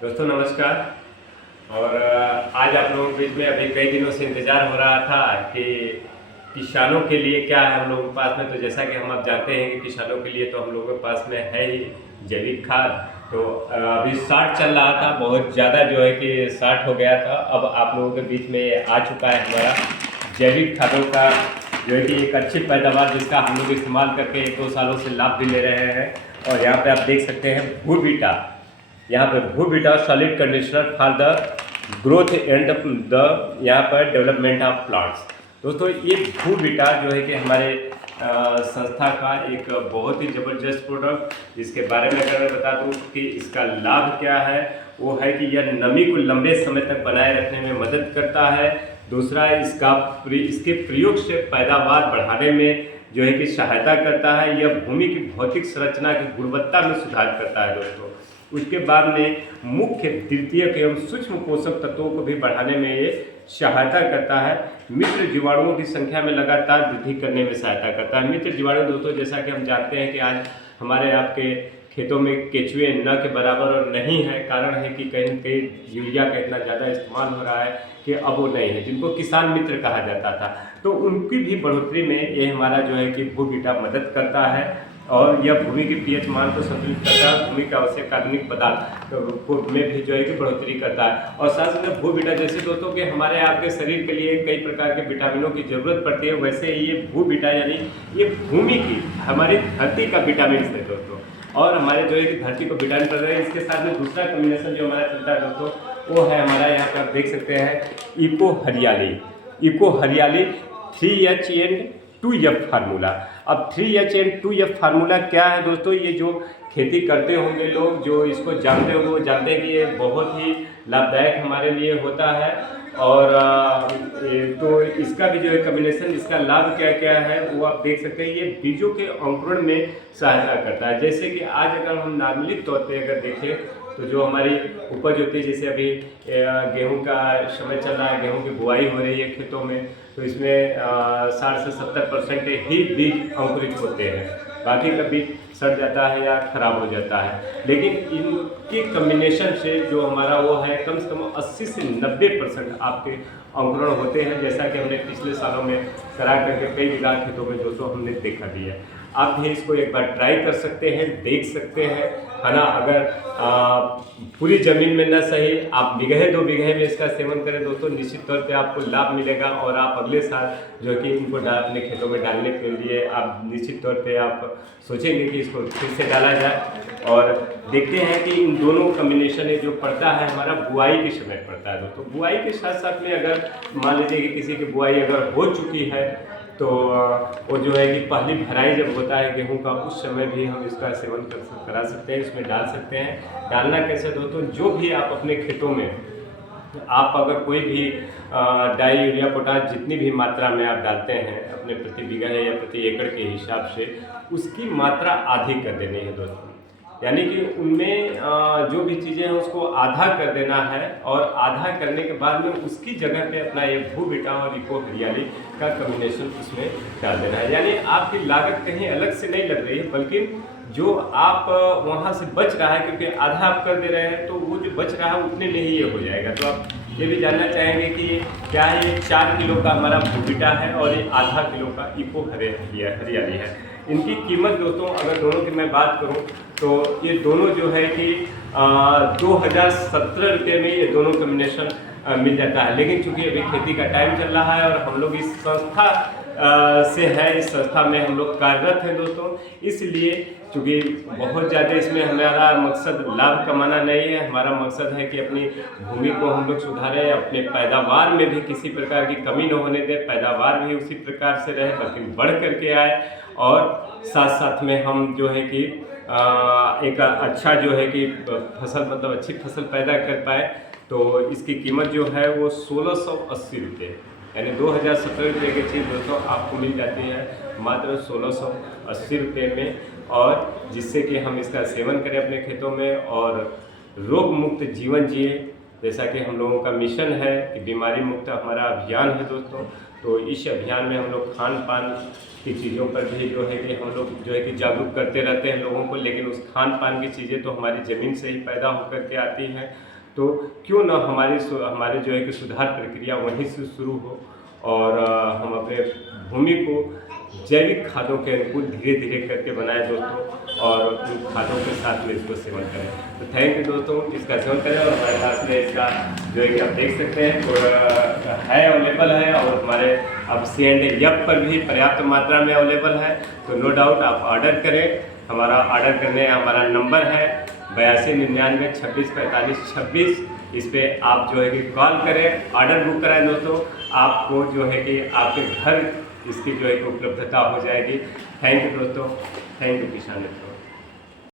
दोस्तों नमस्कार। और आज आप लोगों के बीच में अभी कई दिनों से इंतज़ार हो रहा था कि किसानों के लिए क्या है हम लोगों के पास में। तो जैसा कि हम आप जानते हैं कि किसानों के लिए तो हम लोगों के पास में है ही जैविक खाद। तो अभी स्टार्ट चल रहा था, बहुत ज़्यादा जो है कि स्टार्ट हो गया था। अब आप लोगों के बीच में आ चुका है हमारा जैविक खादों का जो है कि एक अच्छी पैदावार, जिसका हम लोग इस्तेमाल करके 1-2 सालों से लाभ भी ले रहे हैं। और यहाँ पे आप देख सकते हैं भूबीटा, यहाँ पे भूबीटा solid conditioner for the growth and the यहाँ पर डेवलपमेंट ऑफ प्लांट्स। दोस्तों ये भूबीटा जो है कि हमारे संस्था का एक बहुत ही ज़बरदस्त प्रोडक्ट, जिसके बारे में अगर मैं बता दूं कि इसका लाभ क्या है, वो है कि यह नमी को लंबे समय तक बनाए रखने में मदद करता है। दूसरा, इसके प्रयोग से पैदावार बढ़ाने में जो है कि सहायता करता है। यह भूमि की भौतिक संरचना की गुणवत्ता में सुधार करता है दोस्तों। उसके बाद में मुख्य द्वितीयक एवं सूक्ष्म पोषक तत्वों को भी बढ़ाने में ये सहायता करता है। मित्र जीवाणुओं की संख्या में लगातार वृद्धि करने में सहायता करता है। मित्र जीवाणु दोस्तों, जैसा कि हम जानते हैं कि आज हमारे आपके खेतों में केचुए न के बराबर और नहीं है। कारण है कि कहीं न कहीं यूरिया का इतना ज़्यादा इस्तेमाल हो रहा है कि अब वो नहीं है, जिनको किसान मित्र कहा जाता था। तो उनकी भी बढ़ोतरी में ये हमारा जो है कि भूबीटा मदद करता है। और यह भूमि के पीएच मान को संतुलित करता है, भूमि का आवश्यक कार्बनिक पदार्थ को में भी जो है कि बढ़ोतरी करता है। और साथ में भूबीटा जैसे दोस्तों कि हमारे आपके शरीर के लिए कई प्रकार के विटामिनों की जरूरत पड़ती है, वैसे ही ये भूबीटा यानी ये भूमि की, हमारी धरती का विटामिन है दोस्तों। और हमारे जो है कि धरती को विटामिन पड़ रहे हैं। इसके साथ में दूसरा कॉम्बिनेशन जो हमारा चलता है दोस्तों, वो है हमारा यहाँ पर आप देख सकते हैं इको हरियाली। इको हरियाली 3H&2F फार्मूला। अब 3H&2F फार्मूला क्या है दोस्तों? ये जो खेती करते होंगे लोग, जो इसको जानते होंगे, वो जानते हैं कि ये बहुत ही लाभदायक हमारे लिए होता है। और तो इसका भी जो है कम्बिनेशन, इसका लाभ क्या क्या है वो आप देख सकते हैं। ये बीजों के अंकुरण में सहायता करता है। जैसे कि आज अगर हम नॉर्मली तौर पे अगर देखें तो जो हमारी उपज होती है, जैसे अभी गेहूं का समय चल रहा है, गेहूं की बुआई हो रही है खेतों में, तो इसमें 60 से 70% ही बीज अंकुरित होते हैं। बाकी का बीज सड़ जाता है या खराब हो जाता है। लेकिन इनके कम्बिनेशन से जो हमारा वो है, कम से कम 80 से 90% आपके अंकुरण होते हैं, जैसा कि हमने पिछले सालों में करा करके कई बीघा खेतों में दोस्तों हमने देखा भी है। आप भी इसको एक बार ट्राई कर सकते हैं, देख सकते हैं, है ना। अगर पूरी ज़मीन में न सही, आप बीघे 2 बीघे में इसका सेवन करें दोस्तों, निश्चित तौर पे आपको लाभ मिलेगा। और आप अगले साल जो कि इनको अपने खेतों में डालने के लिए आप निश्चित तौर पे आप सोचेंगे कि इसको फिर से डाला जाए। और देखते हैं कि इन दोनों कम्बिनेशन जो पड़ता है हमारा बुआई के समय पड़ता है दोस्तों। बुआई के साथ साथ में अगर मान लीजिए कि किसी की बुआई अगर हो चुकी है, तो वो जो है कि पहली भराई जब होता है गेहूं का, उस समय भी हम इसका सेवन करा सकते हैं, इसमें डाल सकते हैं। डालना कैसे दोस्तों? जो भी आप अपने खेतों में आप अगर कोई भी डाई, यूरिया, पोटाश जितनी भी मात्रा में आप डालते हैं अपने प्रति बीघा या प्रति एकड़ के हिसाब से, उसकी मात्रा आधी कर देनी है दोस्तों। यानी कि उनमें जो भी चीज़ें हैं उसको आधा कर देना है। और आधा करने के बाद में उसकी जगह पे अपना ये भूबीटा और इको हरियाली का कॉम्बिनेशन उसमें डाल देना है। यानी आपकी लागत कहीं अलग से नहीं लग रही है, बल्कि जो आप वहाँ से बच रहा है, क्योंकि आधा आप कर दे रहे हैं, तो वो जो बच रहा है उतने में ही ये हो जाएगा। तो आप ये भी जानना चाहेंगे कि क्या है, 4 किलो का हमारा भूबीटा है और ये आधा किलो का इको हरियाली है। इनकी कीमत दोस्तों अगर दोनों की मैं बात करूं तो ये दोनों जो है कि 2017 रुपये में ये दोनों कॉम्बिनेशन मिल जाता है। लेकिन चूंकि अभी खेती का टाइम चल रहा है और हम लोग इस संस्था से है, इस संस्था में हम लोग कार्यरत हैं दोस्तों, इसलिए चूँकि बहुत ज़्यादा इसमें हमारा मकसद लाभ कमाना नहीं है। हमारा मकसद है कि अपनी भूमि को हम लोग सुधारें, अपने पैदावार में भी किसी प्रकार की कमी न होने दें, पैदावार भी उसी प्रकार से रहे बल्कि बढ़ करके आए। और साथ साथ में हम जो है कि एक अच्छा जो है कि फसल, मतलब अच्छी फसल पैदा कर पाए। तो इसकी कीमत जो है वो 1680 रुपये, यानी 2017 रुपये की चीज़ दोस्तों आपको मिल जाती है मात्र 1680 रुपये में। और जिससे कि हम इसका सेवन करें अपने खेतों में और रोग मुक्त जीवन जिए, जैसा कि हम लोगों का मिशन है कि बीमारी मुक्त हमारा अभियान है दोस्तों। तो इस अभियान में हम लोग खान पान की चीज़ों पर भी जो है कि हम लोग जो है कि जागरूक करते रहते हैं लोगों को, लेकिन उस खान पान की चीज़ें तो हमारी ज़मीन से ही पैदा होकर के आती हैं, तो क्यों ना हमारे जो है कि सुधार प्रक्रिया वहीं से शुरू हो और हम अपने भूमि को जैविक खादों के अनुकूल धीरे धीरे करके बनाएं दोस्तों, और उन खादों के साथ में इसको सेवन करें। तो थैंक यू दोस्तों, इसका सेवन करें। और हमारे पास में इसका जो है कि आप देख सकते हैं तो है अवेलेबल है, और हमारे अब C&F पर भी पर्याप्त मात्रा में अवेलेबल है, तो नो डाउट आप ऑर्डर करें। हमारा ऑर्डर करने हमारा नंबर है 8299 26 45 26। इस पर आप जो है कि कॉल करें, ऑर्डर बुक कराएं दोस्तों, आपको जो है कि आपके घर इसकी जो है कि उपलब्धता हो जाएगी। थैंक यू दोस्तों, थैंक यू किसान मित्रों।